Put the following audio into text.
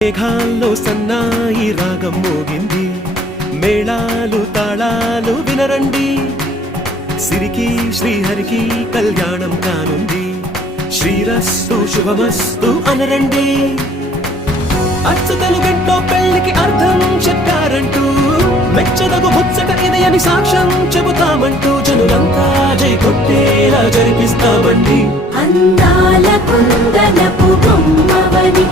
మేఘాల్లో సన్నాయి రాగం మోగింది, మేళాలు తాళాలు వినరండి. సిరికి శ్రీహరికి కళ్యాణం కానుంది, శ్రీరస్తు శుభమస్తు అనరండి. అచ్చతలు గంటో పెళ్లికి అర్థం చెప్పారంటూ, మెచ్చదగు ముచ్చట ఇది అని సాక్ష్యం చెబుతామంటూ, జనులంతా జై కొట్టేలా జరిపిస్తామండి. అందాల కుందనపు బొమ్మవని